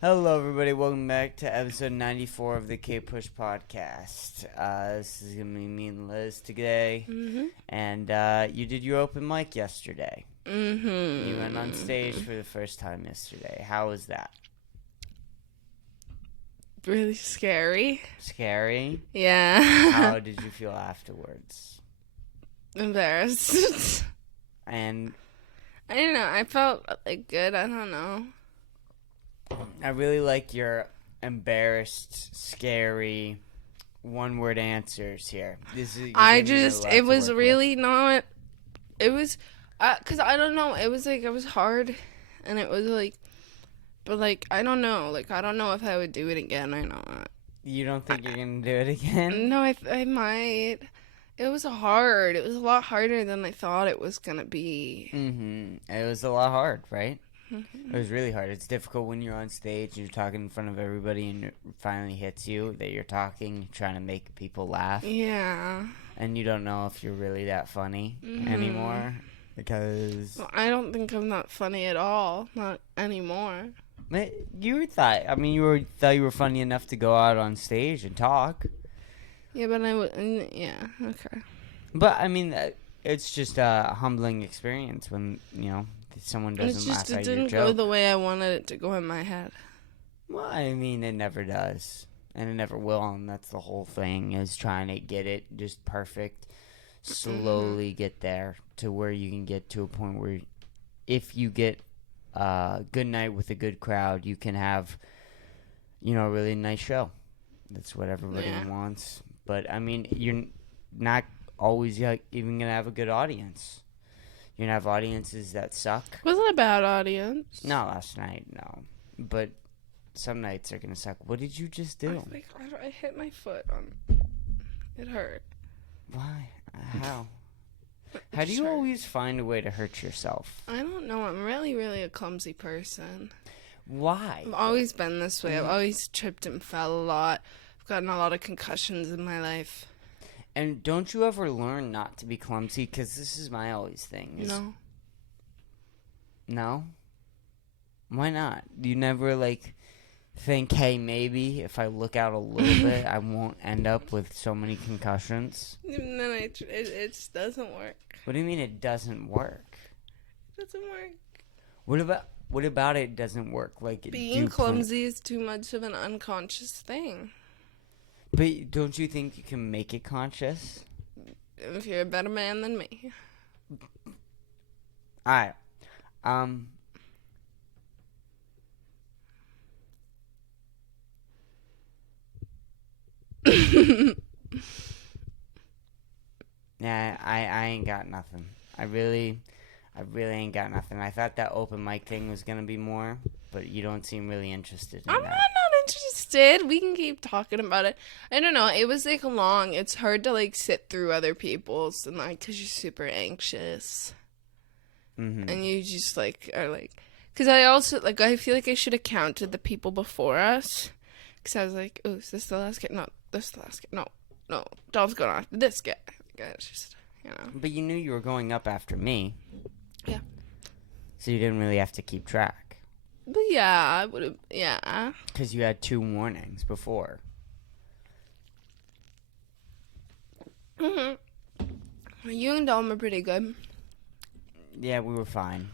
Hello, everybody. Welcome back to episode 94 of the Kpush Podcast. This is going to be me and Liz today. And you did your open mic yesterday. You went on stage for the first time yesterday. How was that? Really scary. Scary? Yeah. How did you feel afterwards? Embarrassed. And I don't know. I felt good. I don't know. I really like your embarrassed, scary, one-word answers here. It was really not, it was, because I don't know, it was it was hard, and it was but I don't know, I don't know if I would do it again or not. You don't think you're going to do it again? No, I might. It was hard. It was a lot harder than I thought it was going to be. It was a lot hard, right? It was really hard. It's difficult when you're on stage and you're talking in front of everybody and it finally hits you that you're talking, trying to make people laugh. Yeah. And you don't know if you're really that funny anymore because... Well, I don't think I'm not funny at all. Not anymore. You thought you were funny enough to go out on stage and talk. Yeah, but yeah, okay. But, it's just a humbling experience when, someone doesn't laugh at your joke. It didn't go the way I wanted it to go in my head. Well, it never does. And it never will, and that's the whole thing, is trying to get it just perfect. Slowly get there to where you can get to a point where if you get a good night with a good crowd, you can have, a really nice show. That's what everybody wants. But, you're not always even going to have a good audience. You're going to have audiences that suck. Wasn't a bad audience. No, last night, no. But some nights are going to suck. What did you just do? I hit my foot on... It hurt. Why? How? How do you always find a way to hurt yourself? I don't know. I'm really, really a clumsy person. Why? I've always been this way. I've always tripped and fell a lot. I've gotten a lot of concussions in my life. And don't you ever learn not to be clumsy? Because this is my always thing. No. No? Why not? You never, think, hey, maybe if I look out a little bit, I won't end up with so many concussions? And then it just doesn't work. What do you mean it doesn't work? It doesn't work. What about it doesn't work? Being clumsy is too much of an unconscious thing. But don't you think you can make it conscious? If you're a better man than me. Alright. Yeah, I ain't got nothing. I really ain't got nothing. I thought that open mic thing was gonna be more, but you don't seem really interested in I'm that. not interested. We can keep talking about it. I don't know. It was long. It's hard to sit through other people's and because you're super anxious. And you just are because I also I feel like I should have counted the people before us. Because I was oh, is this the last guy? No, this is the last guy. No, Dom's going after this guy. It's just, But you knew you were going up after me. Yeah. So you didn't really have to keep track. But yeah, I would have, yeah. Because you had 2 warnings before. You and Dom are pretty good. Yeah, we were fine.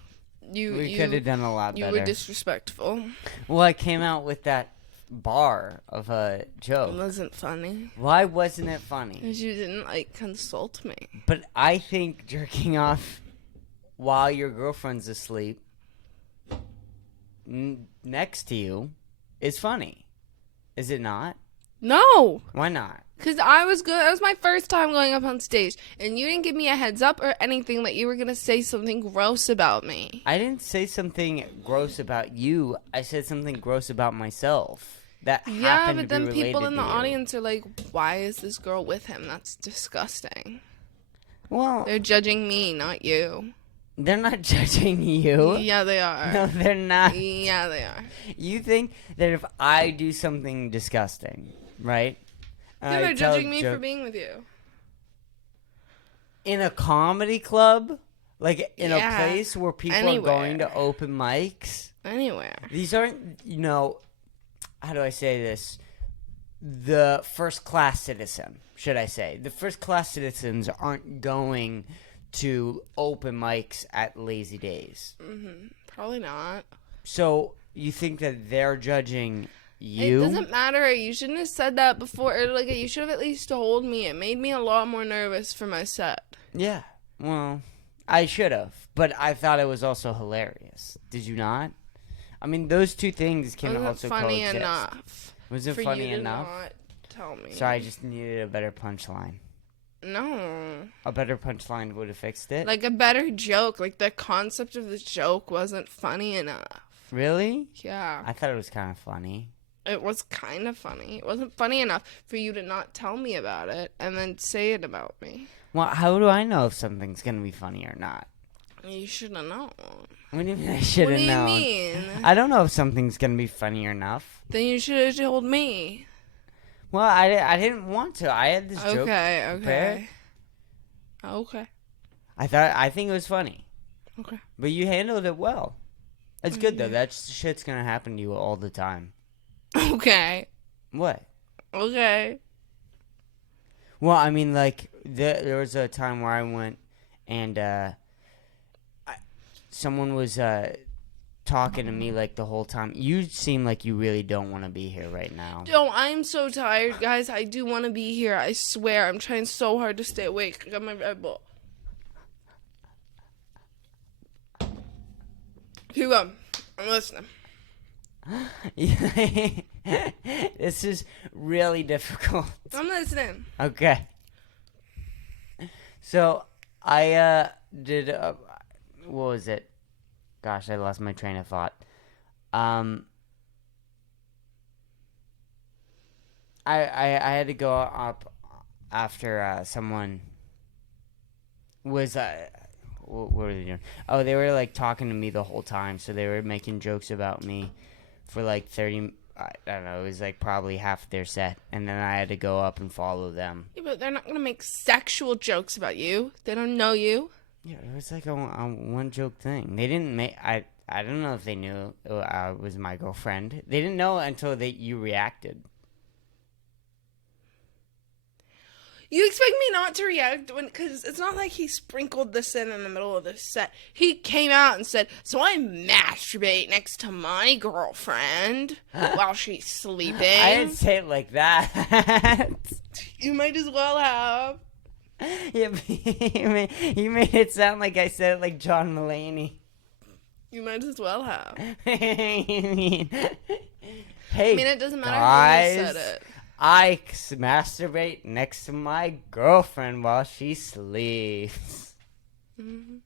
We could have done a lot better. You were disrespectful. Well, I came out with that bar of a joke. It wasn't funny. Why wasn't it funny? Because you didn't consult me. But I think jerking off while your girlfriend's asleep next to you is funny. Is it not? No. Why not? Because I was good. That was my first time going up on stage, and you didn't give me a heads up or anything that you were gonna say something gross about me. I didn't say something gross about you. I said something gross about myself. Yeah, but then people in the audience are like, "Why is this girl with him? That's disgusting." Well, they're judging me, not you. They're not judging you. Yeah, they are. No, they're not. Yeah, they are. You think that if I do something disgusting, right? Yeah, they're judging me for being with you. In a comedy club? In a place where people are going to open mics? Anywhere. These aren't, how do I say this? The first-class citizen, should I say. The first-class citizens aren't going to open mics at Lazy Days. Mm-hmm. Probably not. So you think that they're judging you? It doesn't matter. You shouldn't have said that before. Like, you should have at least told me. It made me a lot more nervous for my set. Yeah. Well, I should have. But I thought it was also hilarious. Did you not? I mean, those two things can also funny coexist. Enough. Was it for funny you to enough? Not tell me. So I just needed a better punchline. No. A better punchline would have fixed it? Like a better joke. Like the concept of the joke wasn't funny enough. Really? Yeah. I thought it was kind of funny. It was kind of funny. It wasn't funny enough for you to not tell me about it and then say it about me. Well, how do I know if something's going to be funny or not? You should have known. What do you mean I should have known? What do you mean? I don't know if something's going to be funny or enough. Then you should have told me. Well, I didn't want to. I had this joke prepared. Okay. I think it was funny. Okay. But you handled it well. It's good, though. That shit's going to happen to you all the time. Okay. What? Okay. Well, I mean, like, there was a time where I went and someone was talking to me, like, the whole time. You seem like you really don't want to be here right now. No, I'm so tired, guys. I do want to be here. I swear. I'm trying so hard to stay awake. I got my Red Bull. Keep going. I'm listening. This is really difficult. I'm listening. Okay. So, I did, what was it? Gosh, I lost my train of thought. I had to go up after someone was what were they doing? Oh, they were like talking to me the whole time, so they were making jokes about me for like 30. I don't know. It was like probably half their set, and then I had to go up and follow them. Yeah, but they're not gonna make sexual jokes about you. They don't know you. Yeah, it was like a one joke thing. They didn't make. I don't know if they knew I was my girlfriend. They didn't know until you reacted. You expect me not to react because it's not like he sprinkled this in the middle of the set. He came out and said, "So I masturbate next to my girlfriend while she's sleeping." I didn't say it like that. You might as well have. Yeah, but you made it sound like I said it like John Mulaney. You might as well have. Hey, I mean, it doesn't matter guys, how you said it. I masturbate next to my girlfriend while she sleeps. Mm-hmm.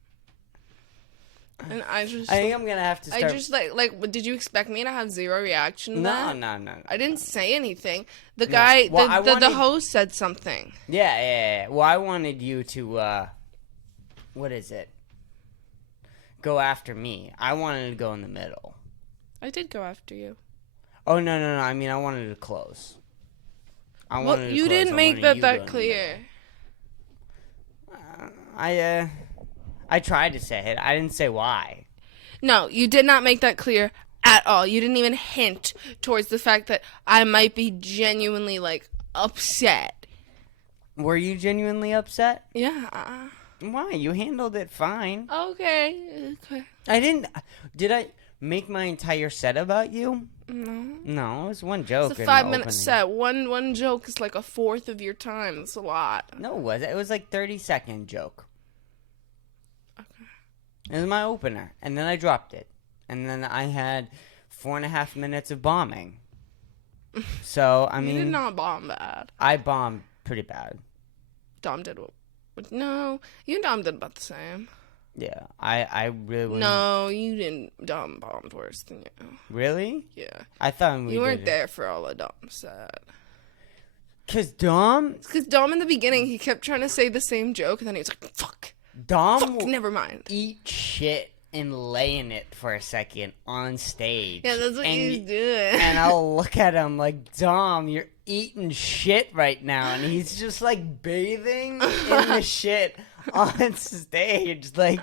And I think I'm gonna have to start. I just like. Did you expect me to have zero reaction to that? No. I didn't say anything. The guy, well, the host said something. Yeah. Well, I wanted you to, what is it? Go after me. I wanted to go in the middle. I did go after you. Oh, no. I mean, I wanted to close. Well, you didn't make that clear. I tried to say it. I didn't say why. No, you did not make that clear at all. You didn't even hint towards the fact that I might be genuinely, like, upset. Were you genuinely upset? Yeah. Why? You handled it fine. Okay. I didn't... Did I make my entire set about you? No, it was one joke. It's a 5-minute set. One joke is like a fourth of your time. That's a lot. No, it wasn't. It was like 30-second joke. Okay. It was my opener, and then I dropped it, and then I had 4.5 minutes of bombing. So I mean, you did not bomb bad. I bombed pretty bad. Dom did what? No, you and Dom did about the same. Yeah, I really wasn't. No, you didn't. Dom bombed worse than you. Really? Yeah. I thought you weren't there for all of Dom said. Because Dom in the beginning, he kept trying to say the same joke, and then he was like, fuck. Dom fuck, never mind. Eat shit and lay in it for a second on stage. Yeah, that's what he's doing. And I'll look at him like, Dom, you're eating shit right now. And he's just like bathing in the shit on stage. Like,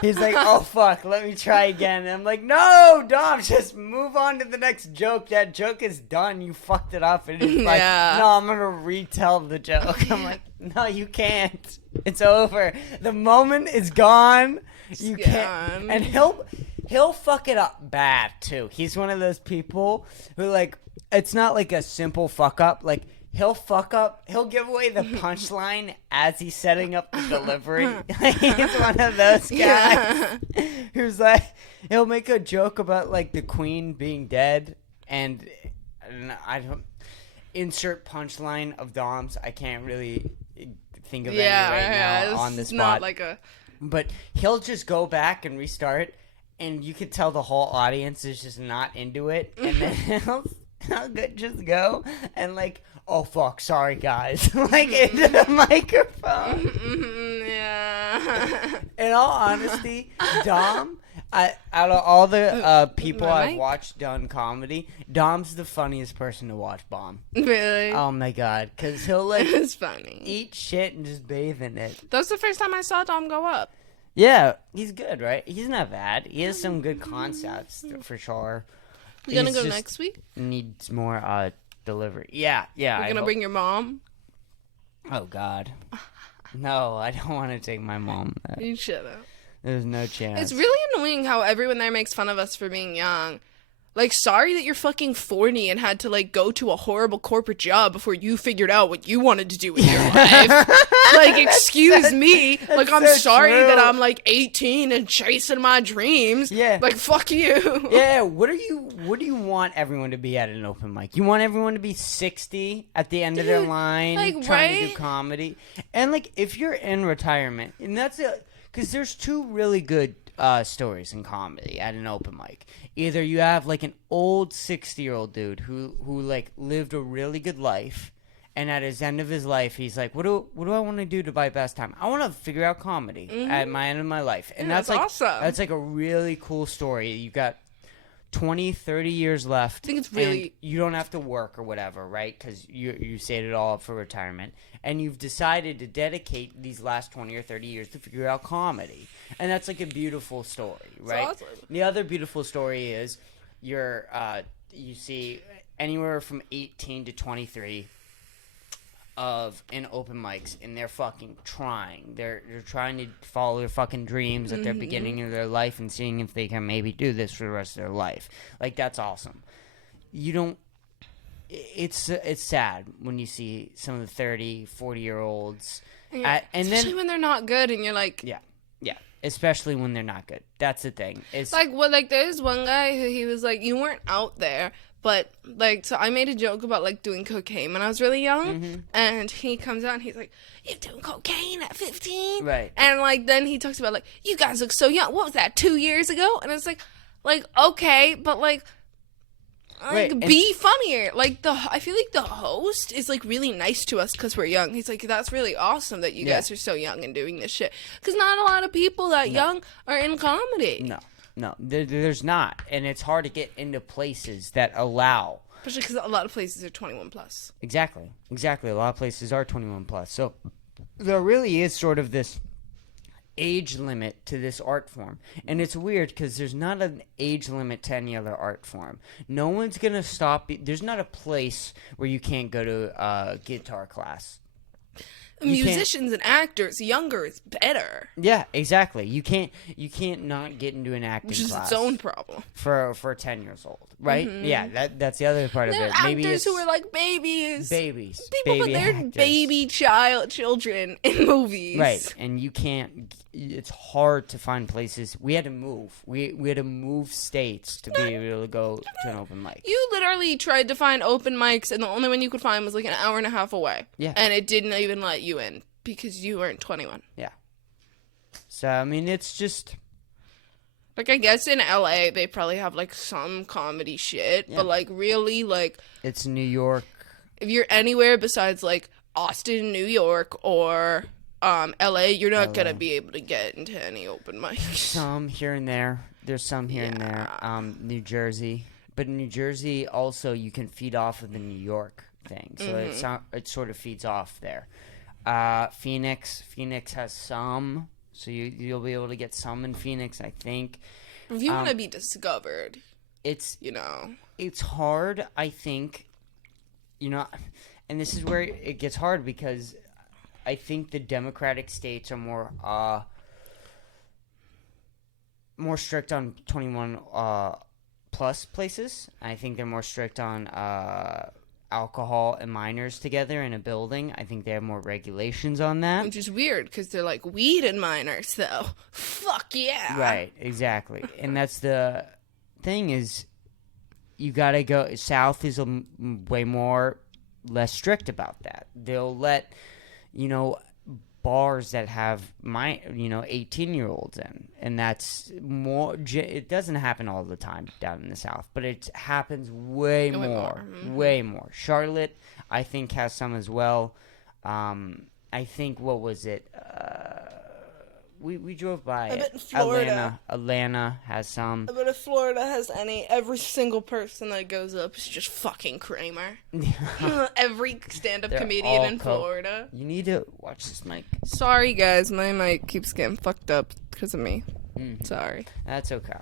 he's like, oh, fuck, let me try again. And I'm like, no, Dom, just move on to the next joke. That joke is done. You fucked it up. And he's like, no, I'm going to retell the joke. I'm like, no, you can't. It's over. The moment is gone. You can't. And he'll fuck it up bad, too. He's one of those people who, like, it's not like a simple fuck up. Like, he'll fuck up. He'll give away the punchline as he's setting up the delivery. He's one of those guys who's like, he'll make a joke about, like, the queen being dead. And I don't insert punchline of Dom's. I can't really think of any right now on the spot. Not like a... But he'll just go back and restart, and you could tell the whole audience is just not into it. And then he'll just go and like, oh fuck, sorry guys, like into the microphone. Yeah. In all honesty, Dom, out of all the people I've watched done comedy, Dom's the funniest person to watch bomb. Really? Oh my god, because he'll like it's funny. Eat shit and just bathe in it. That was the first time I saw Dom go up. Yeah, he's good, right? He's not bad. He has some good concepts for sure. We gonna go next week? Needs more delivery. Yeah. We're gonna bring your mom? Oh, God. No, I don't want to take my mom. You should have. There's no chance. It's really annoying how everyone there makes fun of us for being young. Like, sorry that you're fucking 40 and had to, like, go to a horrible corporate job before you figured out what you wanted to do with your life. Like, excuse me. Like, I'm sorry that I'm, like, 18 and chasing my dreams. Yeah. Like, fuck you. Yeah, what do you want everyone to be at an open mic? You want everyone to be 60 at the end of their line, like, trying to do comedy? And, like, if you're in retirement, and that's it, because there's two really good stories in comedy at an open mic. Either you have like an old 60-year-old dude who like lived a really good life, and at his end of his life he's like, what do I want to do to buy best time? I want to figure out comedy at my end of my life. And that's like awesome. That's like a really cool story. You got 20, 30 years left. I think it's really... You don't have to work or whatever, right? Because you saved it all up for retirement. And you've decided to dedicate these last 20 or 30 years to figure out comedy. And that's like a beautiful story, right? Awesome. The other beautiful story is you see anywhere from 18 to 23 in open mics, and they're fucking trying. They're trying to follow their fucking dreams at their beginning of their life and seeing if they can maybe do this for the rest of their life. Like, that's awesome. You don't... It's sad when you see some of the 30, 40-year-olds. Especially when they're not good, and you're like... Yeah. Especially when they're not good. That's the thing. It's like there's one guy who he was like, you weren't out there, but like, so I made a joke about like doing cocaine when I was really young, and he comes out and he's like, you're doing cocaine at 15? Right. And like, then he talks about like, you guys look so young. What was that, 2 years ago? And it's like, okay, but like, be funnier. Like, I feel like the host is like really nice to us because we're young. He's like, that's really awesome that you guys are so young and doing this shit, because not a lot of people that young are in comedy. No, there's not, and it's hard to get into places that allow. Especially because a lot of places are 21 plus. Exactly. A lot of places are 21 plus. So there really is sort of this age limit to this art form, and it's weird because there's not an age limit to any other art form. No one's gonna stop. There's not a place where you can't go to a guitar class. Musicians and actors, younger is better. Yeah, exactly. You can't not get into an acting class, which is its own problem for 10 years old, right? Yeah, that's the other part of it. Maybe actors who are like babies, people, but they're actors. Baby children in movies, right? And you can't. It's hard to find places. We had to move. We had to move states to be able to go to an open mic. You literally tried to find open mics, and the only one you could find was like an hour and a half away. Yeah, and it didn't even let you in because you weren't 21. Yeah. So I mean, it's just like, I guess in LA they probably have like some comedy shit, but like really like it's New York. If you're anywhere besides like Austin, New York, or LA, you're not gonna be able to get into any open mics. Some here and there. There's some here and there. New Jersey, but in New Jersey also you can feed off of the New York thing, so it sort of feeds off there. Phoenix has some, so you'll be able to get some in Phoenix, I think. If you want to be discovered, it's it's hard, I think, and this is where it gets hard because I think the Democratic states are more strict on 21 plus places. I think they're more strict on alcohol and minors together in a building. I think they have more regulations on that. Which is weird because they're like weed and minors, though. Fuck yeah. Right, exactly. And that's the thing is you got to go. South is way less strict about that. They'll let, bars that have 18-year-olds in, and that's more. It doesn't happen all the time down in the South, but it happens way more. Mm-hmm. Way more. Charlotte, I think, has some as well. I think, what was it? We drove by. I bet in Florida. Atlanta has some. I bet if Florida has every single person that goes up is just fucking Kramer. Every stand-up comedian in Florida. You need to watch this mic. Sorry, guys. My mic keeps getting fucked up because of me. Sorry. That's okay.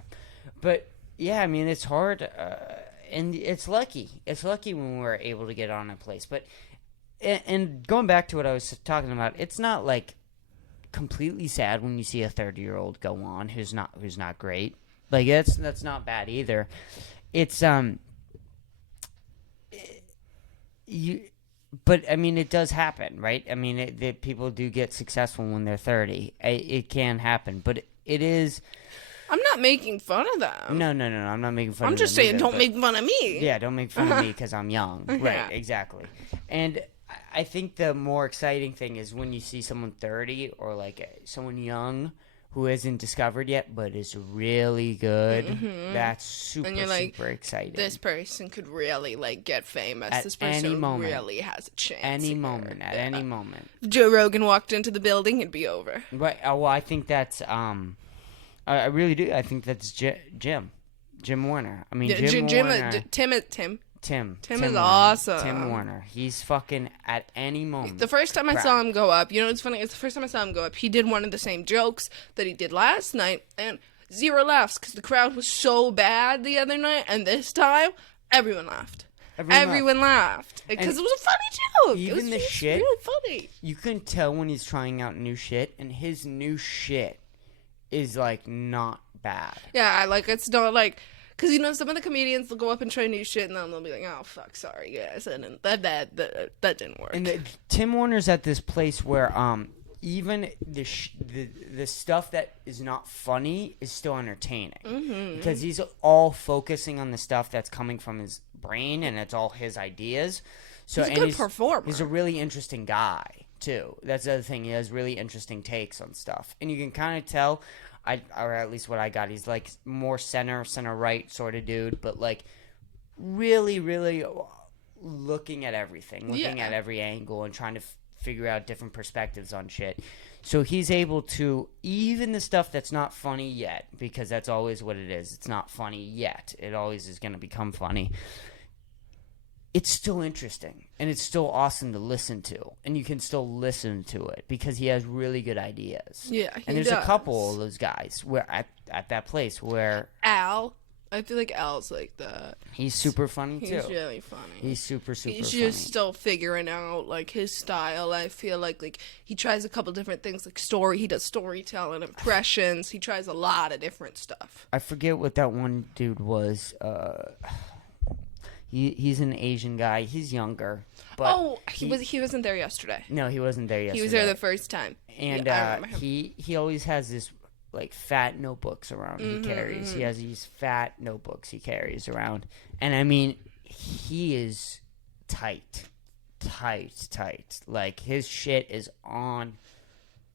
But, yeah, I mean, it's hard. And it's lucky. It's lucky when we're able to get on a place. But, and going back to what I was talking about, it's not like completely sad when you see a 30-year-old go on who's not great. Like that's not bad either. It's but I mean it does happen, right? I mean people do get successful when they're 30. It can happen, but it is. I'm not making fun of them. No. I'm not making fun. I'm just saying, don't make fun of me. Yeah, don't make fun of me because I'm young. Right, exactly. And I think the more exciting thing is when you see someone 30 or like someone young who isn't discovered yet but is really good. Mm-hmm. That's super, and you're like, super exciting. This person could really like get famous. This person really has a chance. Any moment. If Joe Rogan walked into the building, it'd be over. Right. Well, I think that's I really do. I think that's Jim Warner. I mean, Jim Warner. Tim is Warner. Awesome. Tim Warner. He's fucking at any moment. The first time I saw him go up, it's funny. It's the first time I saw him go up. He did one of the same jokes that he did last night, and 0 laughs because the crowd was so bad the other night, and this time everyone laughed. Everyone laughed because it was a funny joke. Even the shit, really funny. You can tell when he's trying out new shit, and his new shit is like not bad. Yeah, it's not like. Because, some of the comedians will go up and try new shit, and then they'll be like, oh, fuck, sorry, guys. And that didn't work. And Tim Warner's at this place where even the stuff that is not funny is still entertaining. Mm-hmm. Because he's all focusing on the stuff that's coming from his brain, and it's all his ideas. So, he's a good performer. He's a really interesting guy, too. That's the other thing. He has really interesting takes on stuff. And you can kind of tell... or at least what I got, he's like more center right sort of dude, but like really, really looking at everything, looking at every angle and trying to figure out different perspectives on shit. So he's able to, even the stuff that's not funny yet, because that's always what it is. It's not funny yet. It always is going to become funny. It's still interesting, and it's still awesome to listen to, and you can still listen to it because he has really good ideas. Yeah, and there's a couple of those guys where at that place where Al, I feel like Al's like that. He's super funny too. He's really funny. He's super funny. He's just still figuring out like his style. I feel like he tries a couple different things like He does storytelling, impressions. He tries a lot of different stuff. I forget what that one dude was. He's an Asian guy. He's younger. But he wasn't there yesterday. No, he wasn't there yesterday. He was there the first time. And he always has this like fat notebooks around he carries. He has these fat notebooks he carries around. And I mean, he is tight. Like his shit is on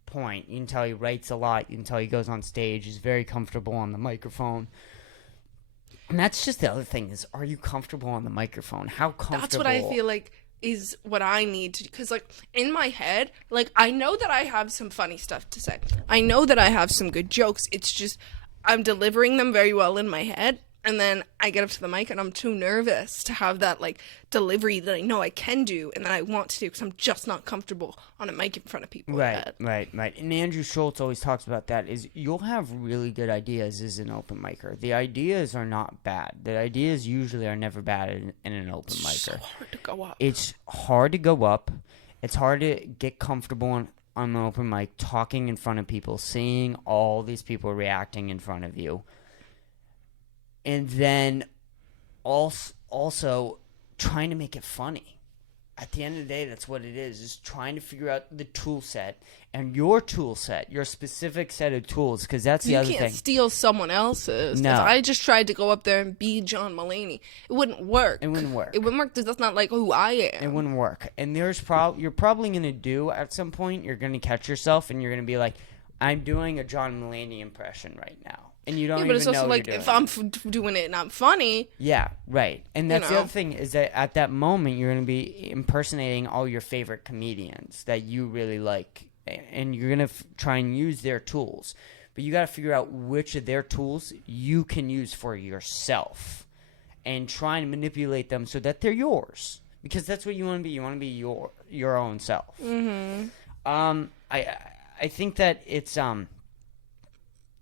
point. You can tell he writes a lot. You can tell he goes on stage. He's very comfortable on the microphone. And that's just the other thing is, are you comfortable on the microphone? How comfortable? That's what I feel like is what I need to, because like in my head, like I know that I have some funny stuff to say. I know that I have some good jokes. It's just I'm delivering them very well in my head. And then I get up to the mic and I'm too nervous to have that like delivery that I know I can do and that I want to do because I'm just not comfortable on a mic in front of people. Right. And Andrew Schultz always talks about that is you'll have really good ideas as an open micer. The ideas are not bad. The ideas usually are never bad in an open micer. It's so hard to go up. It's hard to go up. It's hard to get comfortable on an open mic, talking in front of people, seeing all these people reacting in front of you. And then also trying to make it funny. At the end of the day, that's what it is trying to figure out the tool set and your tool set, your specific set of tools, because that's the other thing. You can't steal someone else's. No. I just tried to go up there and be John Mulaney. It wouldn't work. It wouldn't work because that's not like who I am. It wouldn't work. And you're probably going to do, at some point, you're going to catch yourself and you're going to be like, I'm doing a John Mulaney impression right now. And you don't even know. But it's also like if I'm doing it and I'm funny. Yeah, right. And that's the other thing is that at that moment you're going to be impersonating all your favorite comedians that you really like, and you're going to try and use their tools. But you got to figure out which of their tools you can use for yourself, and try and manipulate them so that they're yours, because that's what you want to be. You want to be your own self. Mm-hmm. I think that it's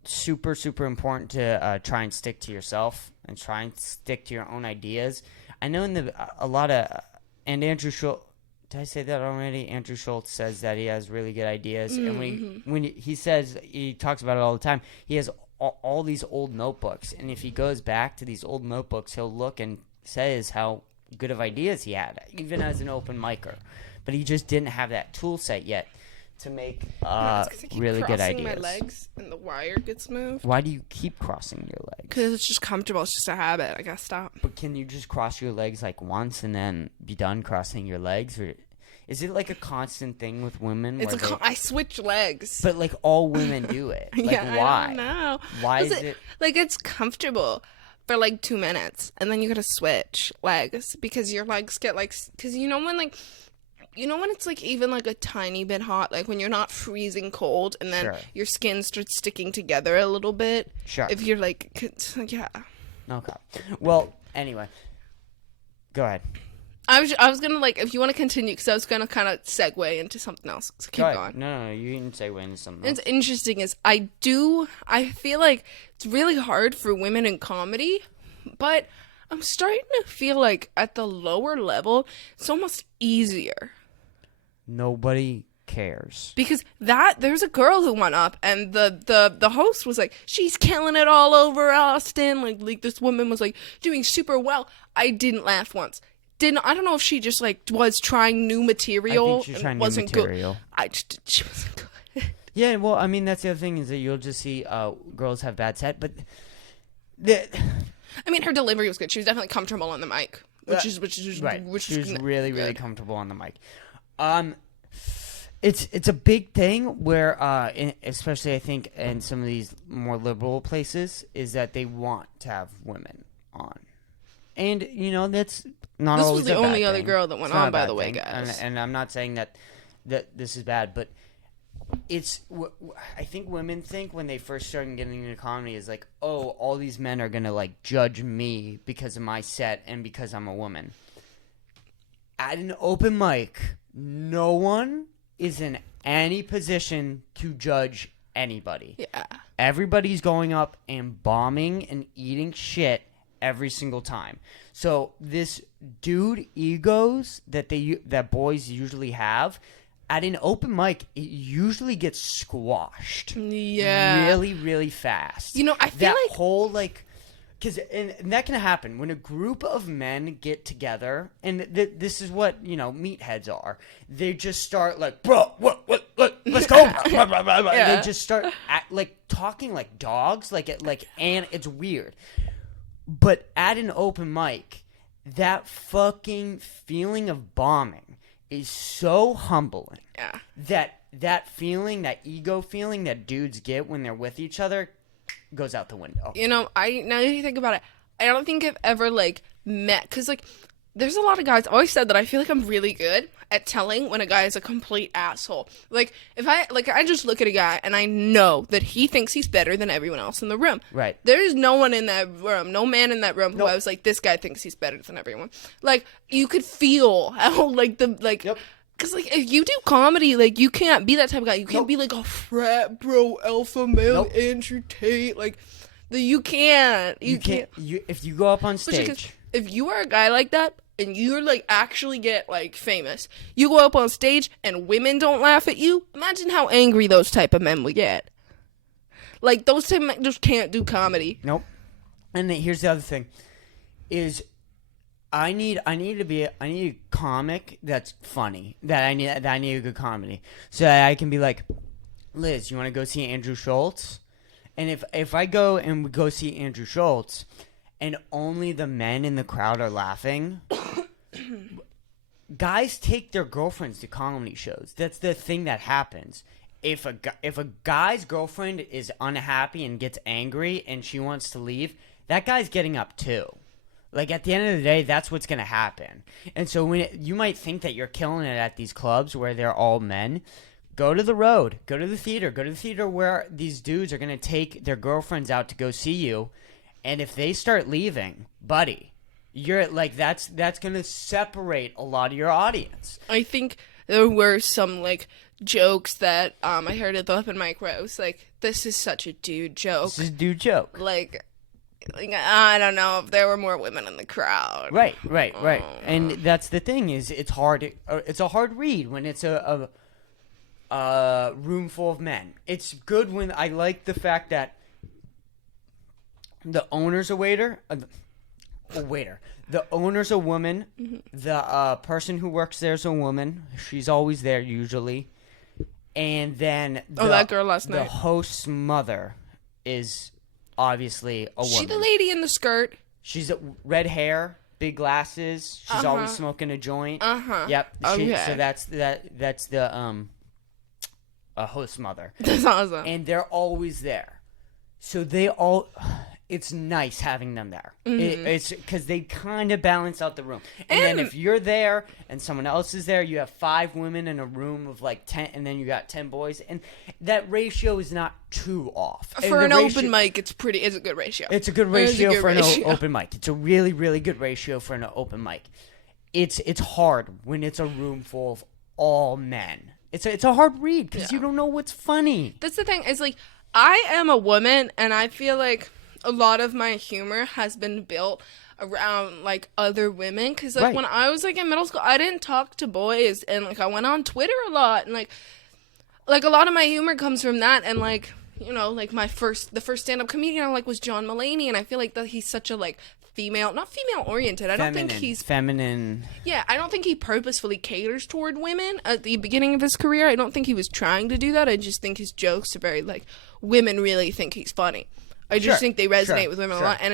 super, super important to try and stick to yourself and try and stick to your own ideas. I know and Andrew Schultz, did I say that already? Andrew Schultz says that he has really good ideas. Mm-hmm. And when he talks about it all the time, he has all these old notebooks. And if he goes back to these old notebooks, he'll look and says how good of ideas he had, even as an open micer. But he just didn't have that tool set yet to make really good ideas. My legs and the wire gets moved. Why do you keep crossing your legs? Because it's just comfortable. It's just a habit. I gotta stop. But can you just cross your legs like once and then be done crossing your legs, or is it like a constant thing with women? I switch legs. But like all women do it. Like, yeah, why? I don't know. Why is it like it's comfortable for like 2 minutes, and then you gotta switch legs because your legs get like when it's like even like a tiny bit hot, like when you're not freezing cold and then your skin starts sticking together a little bit. Sure. If you're like, yeah. Okay. Well, anyway, go ahead. I was gonna like, if you want to continue, because I was gonna kind of segue into something else. So keep going. No, you can segue into something else. It's interesting is I feel like it's really hard for women in comedy, but I'm starting to feel like at the lower level, it's almost easier. Nobody cares. Because there's a girl who went up and the host was like, she's killing it all over Austin. Like this woman was like doing super well. I didn't laugh once. I don't know if she just like was trying new material. I think she's trying new material. She wasn't good. Yeah, well, I mean, that's the other thing is that you'll just see girls have bad set, but I mean, her delivery was good. She was definitely comfortable on the mic, which is right. She was really, really good. comfortable on the mic. It's a big thing where, especially I think in some of these more liberal places, is that they want to have women on, and that's not this always. This was the only other thing. girl that went on, by the way, guys. And I'm not saying that this is bad, but it's. I think women think when they first start getting into comedy is like, oh, all these men are gonna like judge me because of my set and because I'm a woman. At an open mic, no one is in any position to judge anybody. Yeah. Everybody's going up and bombing and eating shit every single time. So this dude egos that boys usually have, at an open mic, it usually gets squashed. Yeah. Really, really fast. I feel that whole like. And that can happen when a group of men get together, and this is what meatheads are. They just start like, bro, what, let's go. Yeah. They just start talking like dogs, and it's weird. But at an open mic, that fucking feeling of bombing is so humbling. Yeah. That feeling, that ego feeling that dudes get when they're with each other, goes out the window. Now that you think about it, I don't think I've ever met, because there's a lot of guys. I always said that I feel like I'm really good at telling when a guy is a complete asshole. Like if I just look at a guy and I know that he thinks he's better than everyone else in the room. Right. There is no one in that room, no man in that room who Nope. I was like, this guy thinks he's better than everyone. Like you could feel how Yep. Cause like if you do comedy, like you can't be that type of guy. You can't Nope. be like a frat bro, alpha male, Nope. Andrew Tate. Like you can't. You can't. If you go up on Especially 'cause stage, if you are a guy like that and you're like actually get like famous, you go up on stage and women don't laugh at you. Imagine how angry those type of men would get. Like those type of men just can't do comedy. nope. And then here's the other thing: is I need a comic that's funny. I need a good comedy so that I can be like, Liz, you want to go see Andrew Schultz? And if I go and we go see Andrew Schultz, and only the men in the crowd are laughing, guys take their girlfriends to comedy shows. That's the thing that happens. If a guy's girlfriend is unhappy and gets angry and she wants to leave, that guy's getting up too. Like, at the end of the day, that's what's going to happen. And so you might think that you're killing it at these clubs where they're all men. Go to the road. Go to the theater. Go to the theater where these dudes are going to take their girlfriends out to go see you. And if they start leaving, buddy, you're like, that's going to separate a lot of your audience. I think there were some like jokes that I heard at the open mic where I was like, this is such a dude joke. This is a dude joke. Like I don't know if there were more women in the crowd. Right. And that's the thing is it's hard. It's a hard read when it's a room full of men. It's good when I like the fact that the owner's a waiter. The owner's a woman. Mm-hmm. The person who works there is a woman. She's always there usually. And then that girl last the night. host's mother is obviously a woman. She the lady in the skirt. She's red hair, big glasses. She's always smoking a joint. Yep. Okay. So that's the a host mother. That's awesome. And they're always there. So it's nice having them there. It's because they kind of balance out the room. And then if you're there and someone else is there, you have 5 women in a room of like 10, and then you got 10 boys, and that ratio is not too off. For an open mic, it's a good ratio. It's a good ratio for an open mic. It's a really, really good ratio for an open mic. It's hard when it's a room full of all men. It's a hard read because you don't know what's funny. That's the thing. Is like I am a woman, and I feel like a lot of my humor has been built around like other women. Because like when I was like in middle school, I didn't talk to boys, and like I went on Twitter a lot, and like a lot of my humor comes from that. And like you know, like the first stand up comedian I like was John Mulaney, and I feel like that he's such a like not female oriented. I don't think he's feminine. Yeah, I don't think he purposefully caters toward women at the beginning of his career. I don't think he was trying to do that. I just think his jokes are very like women really think he's funny. I just think they resonate with women a lot, and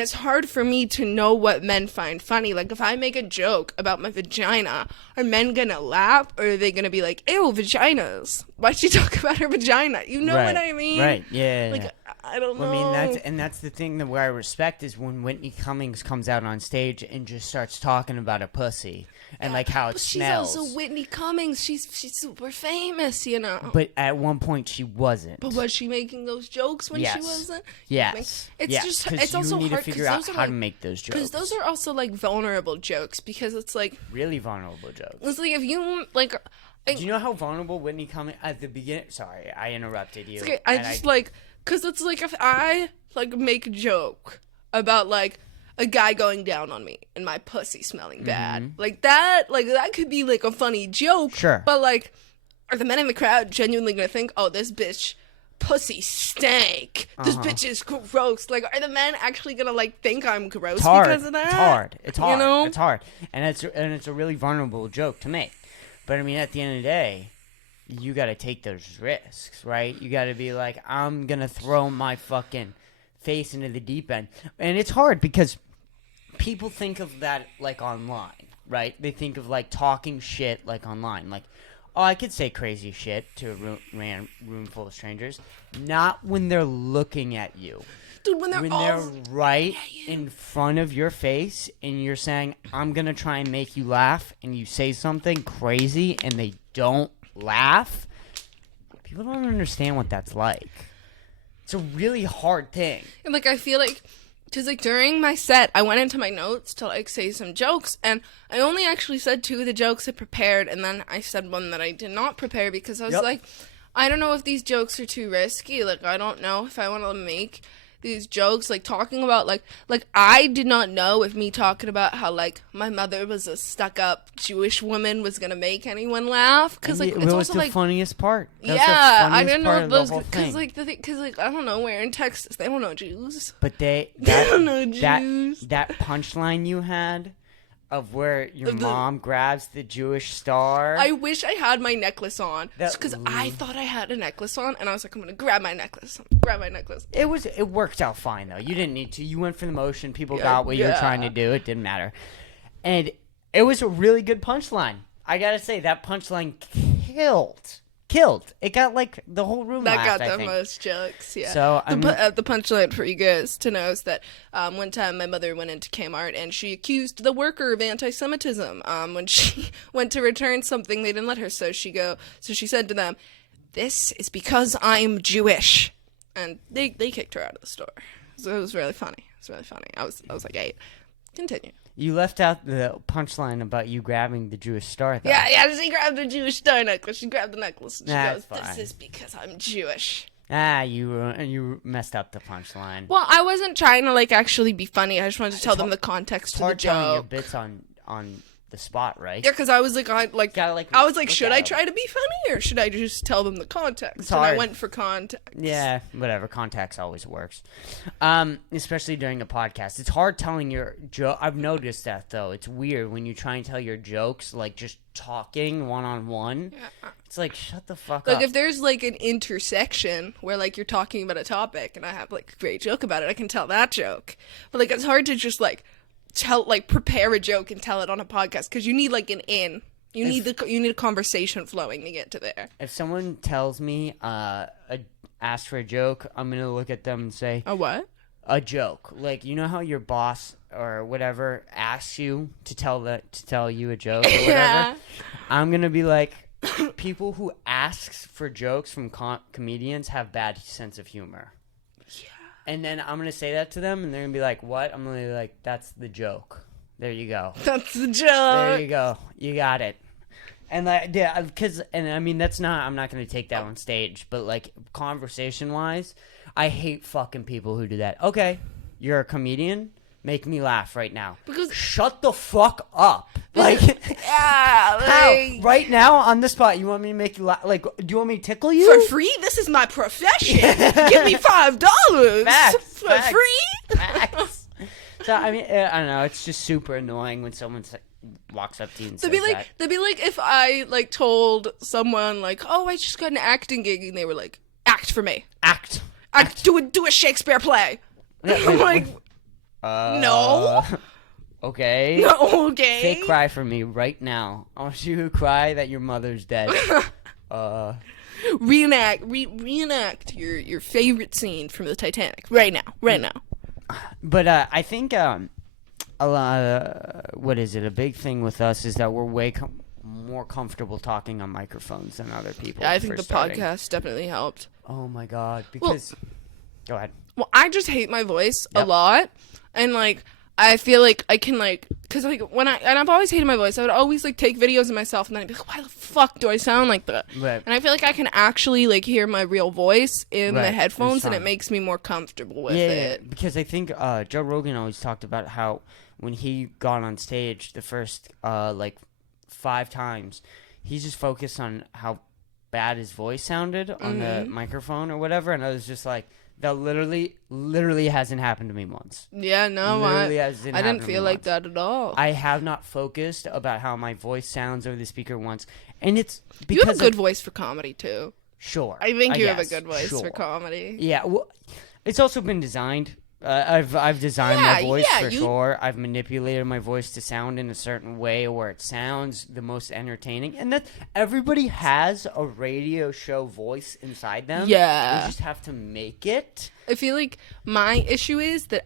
it's hard for me to know what men find funny. Like if I make a joke about my vagina, are men gonna laugh, or are they gonna be like, "Ew, vaginas? Why'd she talk about her vagina?" You know what I mean? Right? Yeah. Like I don't know. I mean that's the thing that where I respect is when Whitney Cummings comes out on stage and just starts talking about a pussy and like how it smells. She's also Whitney Cummings. She's super famous, you know. But at one point she wasn't. But was she making those jokes when she wasn't? Yes. It's also you need hard to figure out how like, to make those jokes. Because those are also like vulnerable jokes. Because it's like really vulnerable jokes. It's like if you like. Do you know how vulnerable Whitney Cummings at the beginning? Sorry, I interrupted you. Okay, because it's like if I like make a joke about like a guy going down on me and my pussy smelling bad, like that could be like a funny joke. Sure. But like, are the men in the crowd genuinely gonna think, "Oh, this bitch pussy stank. This bitch is gross." Like, are the men actually gonna like think I'm gross because of that? It's hard. It's hard. You know? It's hard, and it's a really vulnerable joke to make. But I mean, at the end of the day, you got to take those risks, right? You got to be like, I'm gonna throw my fucking face into the deep end, and it's hard because people think of that like online, right? They think of like talking shit like online, like, oh, I could say crazy shit to a room full of strangers. Not when they're looking at you. Dude, when they're right in front of your face and you're saying, I'm going to try and make you laugh, and you say something crazy and they don't laugh, people don't understand what that's like. It's a really hard thing. And, like, I feel like, because, like, during my set, I went into my notes to, like, say some jokes, and I only actually said 2 of the jokes I prepared, and then I said one that I did not prepare because I was like, I don't know if these jokes are too risky. Like, I don't know if I want to make these jokes, like, talking about, like, I did not know if me talking about how, like, my mother was a stuck-up Jewish woman was gonna make anyone laugh, because, like, it's also, like, the funniest part. I didn't know those, because, like, I don't know, we're in Texas, they don't know Jews. But they don't know Jews. That punchline you had of where your mom grabs the Jewish star. I wish I had my necklace on, because I thought I had a necklace on, and I was like, I'm gonna grab my necklace. It worked out fine though. You didn't need to. You went for the motion. People got what you were trying to do. It didn't matter, and it was a really good punchline. I gotta say that punchline killed. It got like the whole room. That got the most jokes. Yeah. So the punchline for you guys to know is that one time my mother went into Kmart and she accused the worker of anti-Semitism. When she went to return something, they didn't let her. So she said to them, "This is because I'm Jewish," and they kicked her out of the store. So it was really funny. I was like, "Hey, continue." You left out the punchline about you grabbing the Jewish star, though. Yeah, she grabbed the Jewish star necklace. She grabbed the necklace and she goes, fine. "This is because I'm Jewish." You messed up the punchline. Well, I wasn't trying to, like, actually be funny. I just wanted to tell them the context to the joke. Telling your bits on the spot, right? Yeah, because I was like, I was like, should I try to be funny or should I just tell them the context? And I went for context. Yeah, whatever. Context always works, especially during a podcast. It's hard telling your joke. I've noticed that though. It's weird when you try and tell your jokes like just talking one-on-one. Yeah. It's like, shut the fuck up. Like if there's like an intersection where like you're talking about a topic and I have like a great joke about it, I can tell that joke. But like it's hard to just like prepare a joke and tell it on a podcast because you need like an in. You need a conversation flowing to get to there. If someone tells me ask for a joke, I'm gonna look at them and say, a what? A joke. Like, you know how your boss or whatever asks you to tell you a joke or whatever? Yeah. I'm gonna be like, people who asks for jokes from comedians have bad sense of humor. And then I'm going to say that to them, and they're going to be like, what? I'm going to be like, that's the joke. There you go. That's the joke. There you go. You got it. And, like, yeah, I mean, that's not, I'm not going to take that on stage, but, like, conversation-wise, I hate fucking people who do that. Okay, you're a comedian? Make me laugh right now. Because shut the fuck up. Like, yeah, like, right now on the spot, you want me to make you laugh? Like, do you want me to tickle you for free? This is my profession. Give me $5 facts, for free. Facts. So I mean, I don't know. It's just super annoying when someone walks up to you and says that. They'd be like, if I like told someone like, "Oh, I just got an acting gig," and they were like, "Act for me. Act. Do a Shakespeare play." I'm like, no. Okay. No, okay. Fake cry for me right now. I want you to cry that your mother's dead. Reenact your favorite scene from the Titanic right now. But I think a big thing with us is that we're way more comfortable talking on microphones than other people. Yeah, I think the podcast definitely helped. Oh my god! Because go ahead. Well, I just hate my voice a lot, and like I feel like I can like, cause like I've always hated my voice. I would always like take videos of myself and then I'd be like, why the fuck do I sound like that? Right. And I feel like I can actually like hear my real voice in the headphones, and it makes me more comfortable with it. Yeah, because I think Joe Rogan always talked about how when he got on stage the first like 5 times, he just focused on how bad his voice sounded on the microphone or whatever, and I was just like, that literally hasn't happened to me once. Yeah, no, I didn't feel like that at all. I have not focused about how my voice sounds over the speaker once, and it's because you have a good voice for comedy too. Sure, I think you have a good voice for comedy. Yeah, well, it's also been designed I've designed my voice for you- sure. I've manipulated my voice to sound in a certain way where it sounds the most entertaining. And that everybody has a radio show voice inside them. Yeah. You just have to make it. I feel like my issue is that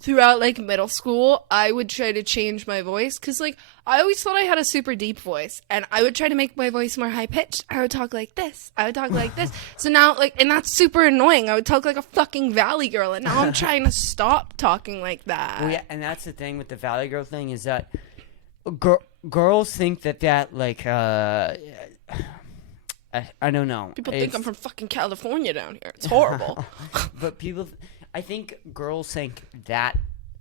throughout like middle school, I would try to change my voice because like I always thought I had a super deep voice, and I would try to make my voice more high pitched. I would talk like this. I would talk like this. So now like, and that's super annoying. I would talk like a fucking Valley girl, and now I'm trying to stop talking like that. Well, yeah, and that's the thing with the Valley Girl thing is that girls think that like I don't know. People think I'm from fucking California down here. It's horrible. But I think girls think that,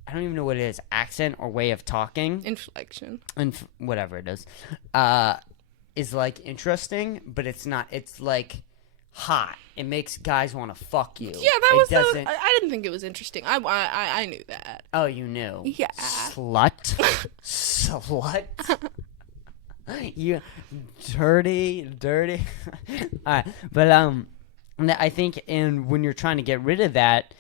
I don't even know what it is, accent or way of talking. Inflection. Whatever it is like interesting, but it's not. It's like hot. It makes guys want to fuck you. Yeah, I didn't think it was interesting. I knew that. Oh, you knew? Yeah. Slut. Slut. You dirty. All right, but I think when you're trying to get rid of that,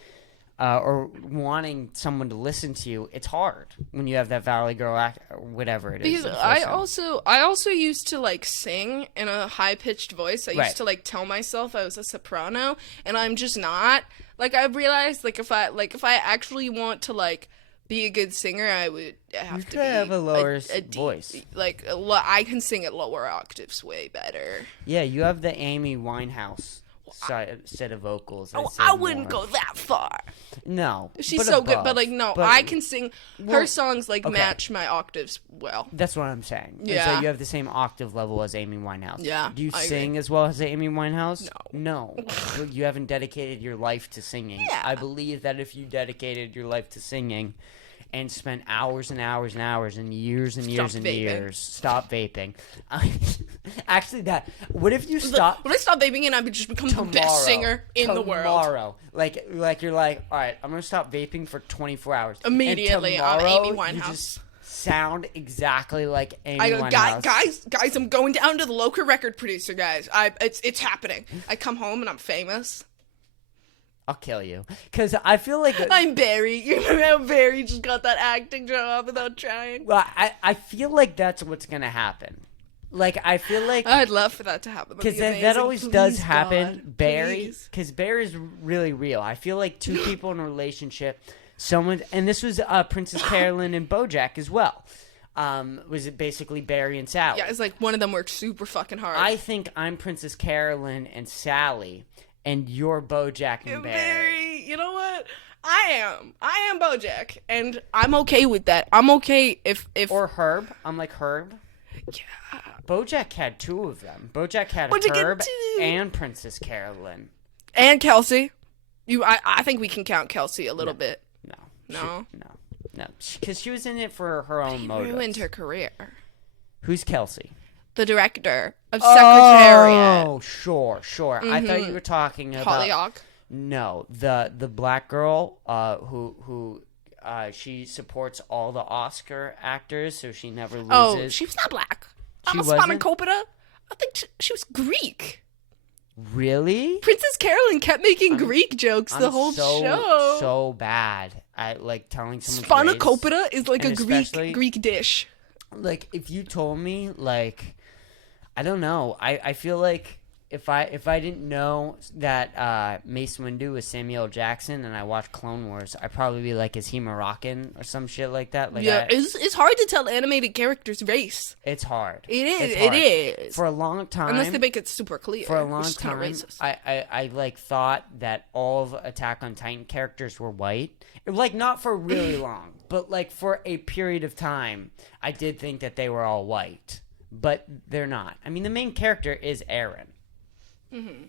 or wanting someone to listen to you, it's hard when you have that Valley Girl act, or whatever it is. Because I also used to like sing in a high pitched voice. I used to like tell myself I was a soprano, and I'm just not. Like I've realized, like if I actually want to like be a good singer, I would have to have a lower deep voice. Like I can sing at lower octaves way better. Yeah, you have the Amy Winehouse set of vocals. I wouldn't go that far. No, she's so good, but like no, I can sing. Her songs like match my octaves well. That's what I'm saying. Yeah, so you have the same octave level as Amy Winehouse. Yeah. Do you sing as well as Amy Winehouse? No. You haven't dedicated your life to singing. Yeah. I believe that if you dedicated your life to singing and spent hours and hours and hours and years and years and years, stop vaping. Actually, what if you stop? When I stop vaping and I would just become the best singer in the world. Tomorrow. Like you're like, all right, I'm going to stop vaping for 24 hours. Immediately, I'm Amy Winehouse. You just sound exactly like Amy Winehouse. Guys, I'm going down to the local record producer, guys. It's happening. I come home and I'm famous. I'll kill you. Because I feel like... I'm Barry. You remember how Barry just got that acting job without trying? Well, I feel like that's what's going to happen. Like, I feel like... I'd love for that to happen. Because that always does happen. God, Barry... Because Barry's really real. I feel like two people in a relationship, someone... And this was Princess Carolyn and BoJack as well. Was it basically Barry and Sally? Yeah, it's like one of them worked super fucking hard. I think I'm Princess Carolyn and Sally... And you're BoJack and Barry. You know what? I am BoJack, and I'm okay with that. I'm okay if or Herb. I'm like Herb. Yeah. BoJack had two of them. BoJack had Herb and Princess Carolyn and Kelsey. I think we can count Kelsey a little bit. No. Because she was in it for her own motives. Ruined her career. Who's Kelsey? The director of Secretariat. Oh, sure. Mm-hmm. I thought you were talking about Hollyhock. No, the black girl who she supports all the Oscar actors, so she never loses. Oh, she was not black. She wasn't? Coppola. I think she was Greek. Really? Princess Carolyn kept making Greek jokes the whole show. So bad at like telling someone. Spanakopita is like a Greek dish. Like if you told me, like, I don't know. I feel like if I didn't know that Mace Windu was Samuel L. Jackson and I watched Clone Wars, I'd probably be like, is he Moroccan or some shit like that? Like, yeah, it's hard to tell animated characters' race. It's hard. It is. For a long time. Unless they make it super clear. For a long time, I like thought that all of Attack on Titan characters were white. Like, not for really long, but like for a period of time, I did think that they were all white. But they're not. I mean, the main character is Eren. Mm-hmm.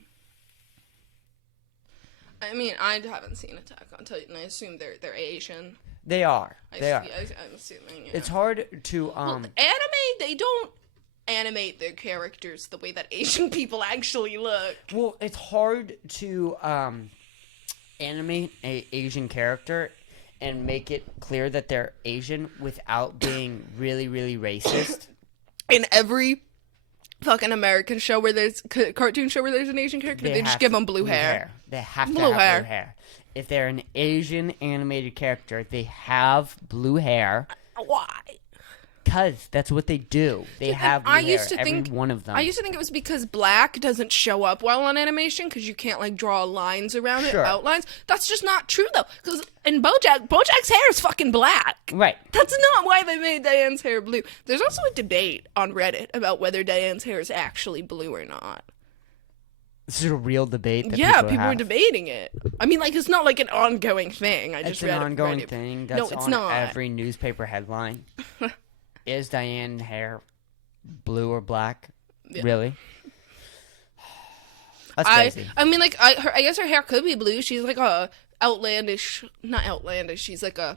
I mean, I haven't seen Attack on Titan. I assume they're Asian. They are. I'm assuming. Yeah. It's hard to Well, anime, they don't animate their characters the way that Asian people actually look. Well, it's hard to animate a Asian character and make it clear that they're Asian without being really, really racist. In every fucking American show cartoon show where there's an Asian character, they just give them blue hair. They have to have blue hair. if they're an Asian animated character, they have blue hair. Why? Because that's what they do. They have blue hair, every one of them. I used to think it was because black doesn't show up well on animation because you can't, like, draw lines around it, outlines. That's just not true, though, because in Bojack's hair is fucking black. Right. That's not why they made Diane's hair blue. There's also a debate on Reddit about whether Diane's hair is actually blue or not. This is a real debate that people are debating it. I mean, like, it's not like an ongoing thing. It's an ongoing thing that's on every newspaper headline. Is Diane's hair blue or black? Yeah. Really? That's crazy. I mean, like, I guess her hair could be blue. She's like a not outlandish. She's like a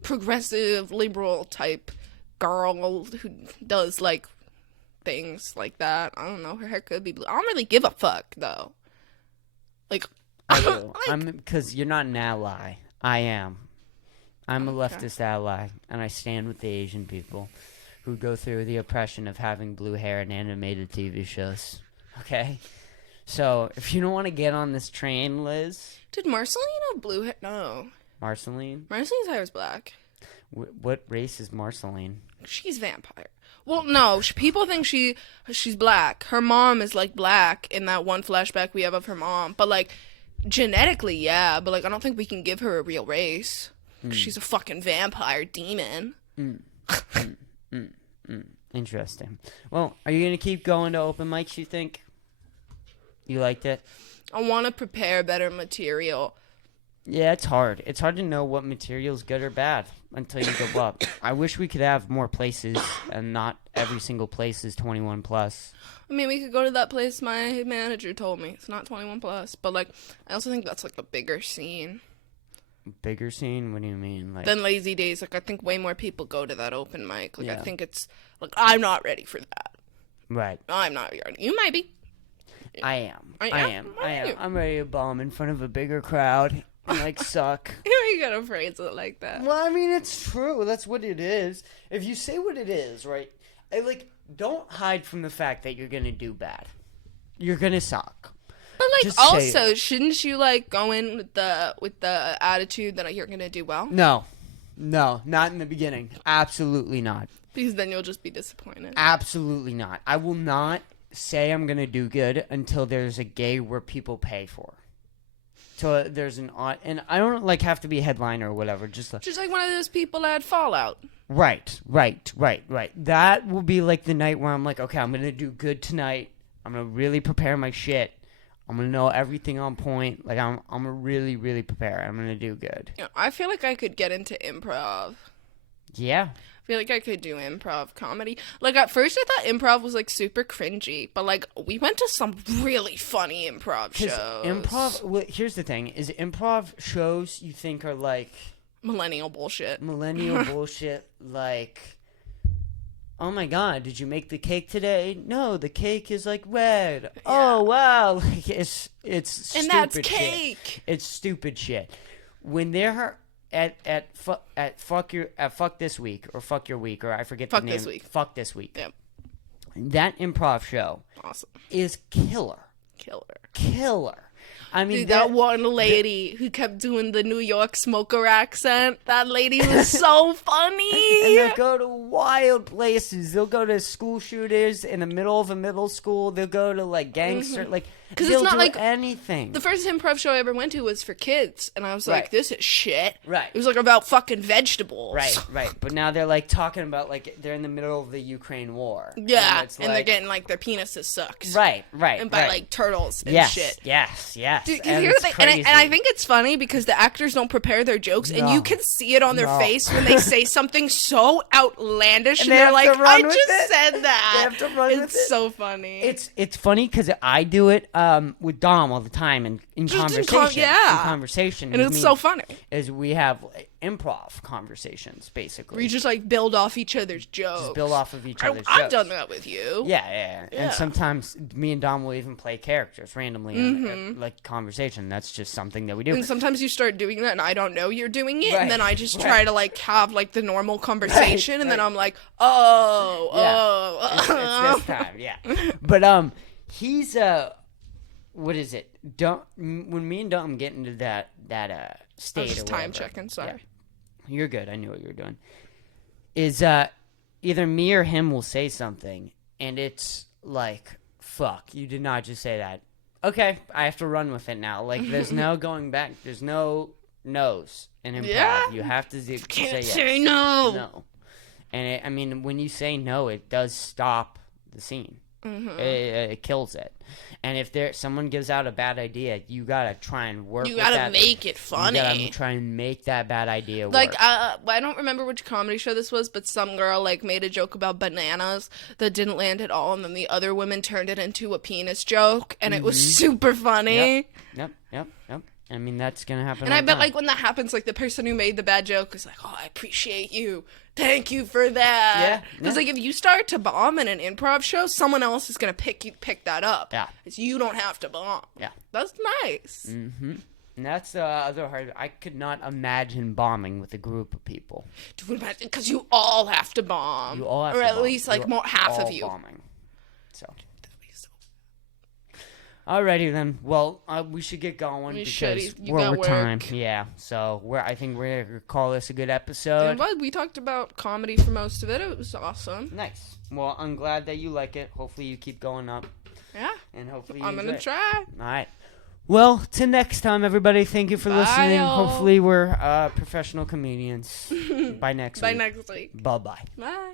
progressive, liberal type girl who does, like, things like that. I don't know. Her hair could be blue. I don't really give a fuck, though. Like, I do. Because you're not an ally. I am. I'm a leftist ally, and I stand with the Asian people who go through the oppression of having blue hair in animated TV shows. Okay? So, if you don't want to get on this train, Liz... Did Marceline have blue hair? No. Marceline? Marceline's hair is black. What race is Marceline? She's vampire. Well, no. People think she's black. Her mom is, like, black in that one flashback we have of her mom. But, like, genetically, yeah. But, like, I don't think we can give her a real race. She's a fucking vampire demon. Interesting. Well, are you going to keep going to open mics, you think? You liked it? I want to prepare better material. Yeah, it's hard. It's hard to know what material's good or bad until you go up. I wish we could have more places, and not every single place is 21 plus. I mean, we could go to that place my manager told me. It's not 21 plus, but, like, I also think that's, like, a bigger scene. Bigger scene? What do you mean? Like, than Lazy Days. Like, I think way more people go to that open mic. Like, I think it's, like, I'm not ready for that. Right. I'm not ready. You might be. I am. I'm ready to bomb in front of a bigger crowd and, like, suck. You gotta phrase it like that. Well, I mean, it's true. That's what it is. If you say what it is, right? Don't hide from the fact that you're gonna do bad. You're gonna suck. But, like, also, shouldn't you, like, go in with the attitude that you're gonna do well? No, not in the beginning. Absolutely not. Because then you'll just be disappointed. Absolutely not. I will not say I'm gonna do good until there's a gig where people pay for. So there's and I don't, like, have to be a headliner or whatever. Just like one of those people at Fallout. Right. That will be, like, the night where I'm like, okay, I'm gonna do good tonight. I'm gonna really prepare my shit. I'm going to know everything on point. Like, I'm going to really, really prepare. I'm going to do good. Yeah, I feel like I could get into improv. Yeah. I feel like I could do improv comedy. Like, at first I thought improv was, like, super cringy. But, like, we went to some really funny improv shows. Well, here's the thing. Is improv shows you think are, like... Millennial bullshit. Like... Oh my God, did you make the cake today? No, the cake is, like, red. Yeah. Oh, wow. Like, it's stupid. And that's cake. Shit. It's stupid shit. When they're at fuck this week, or fuck your week, or I forget the name. Fuck this week. Yep. That improv show is killer. I mean, dude, that one lady who kept doing the New York smoker accent, that lady was so funny. And they'll go to wild places. They'll go to school shooters in the middle of a middle school. They'll go to, like, gangster, like, because it's not like anything. The first improv show I ever went to was for kids, and I was like, this is shit. Right. It was, like, about fucking vegetables. Right. But now they're, like, talking about, like, they're in the middle of the Ukraine war. Yeah, and they're getting, like, their penises sucked. Right. And by, like, turtles and shit. Yes. Dude, here's the thing, and I think it's funny because the actors don't prepare their jokes, and you can see it on their face when they say something so outlandish, and they're like, I just said that. They have to run with it. It's so funny. It's funny because I do it with Dom all the time in conversation. And it's so funny. Is we have improv conversations, basically. We just, like, build off each other's jokes. Just build off of each other's jokes. I've done that with you. Yeah. And sometimes me and Dom will even play characters randomly in, like, conversation. That's just something that we do. And sometimes you start doing that, and I don't know you're doing it, and then I just try to, like, have, like, the normal conversation, and then I'm like, it's this time, yeah. But, he's, what is it? when me and Dalton get into that state, I was just or time whatever, checking. Sorry. Yeah, you're good. I knew what you were doing. Is either me or him will say something, and it's like, "Fuck, you did not just say that." Okay, I have to run with it now. Like, there's no going back. There's no no's in improv. Yeah. You have to say yes. Say no. No. And I mean, when you say no, it does stop the scene. Mm-hmm. It kills it. And if someone gives out a bad idea, you gotta try and work. You with gotta that. make it funny. You gotta try and make that bad idea work. Like, I don't remember which comedy show this was, but some girl, like, made a joke about bananas that didn't land at all, and then the other women turned it into a penis joke, and it was super funny. Yep. I mean, that's gonna happen. And all I the bet, time. like, when that happens, like, the person who made the bad joke is like, "Oh, I appreciate you. Thank you for that." Yeah. Because, like, if you start to bomb in an improv show, someone else is gonna pick that up. Yeah. It's you don't have to bomb. Yeah. That's nice. Mm-hmm. And that's the other hard. I could not imagine bombing with a group of people. Dude, imagine, because you all have to bomb. You all have or to at bomb. least, like, You're half all of you. bombing. So. Alrighty then. Well, we should get going because we're over time. Yeah. So I think we're gonna call this a good episode. And we talked about comedy for most of it. It was awesome. Nice. Well, I'm glad that you like it. Hopefully you keep going up. Yeah. And hopefully I'm gonna try. All right. Well, till next time, everybody. Thank you for listening. Y'all. Hopefully we're professional comedians by next week. Next week. Bye-bye. Bye.